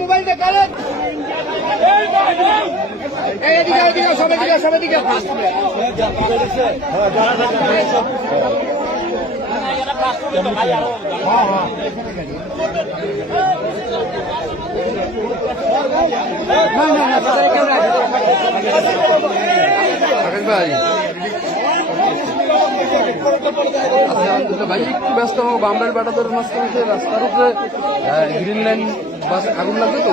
Mobile দেখালেন এদিকে এদিকে সব এদিকে সব এদিকে আকাশ ভাই। আলহামদুলিল্লাহ ভাই, একটু ব্যস্ত হব বামরাইল বাটাদোর মাঝখানে রাস্তার উপরে গ্রিন লাইন বাস আগুন লাগবে তো?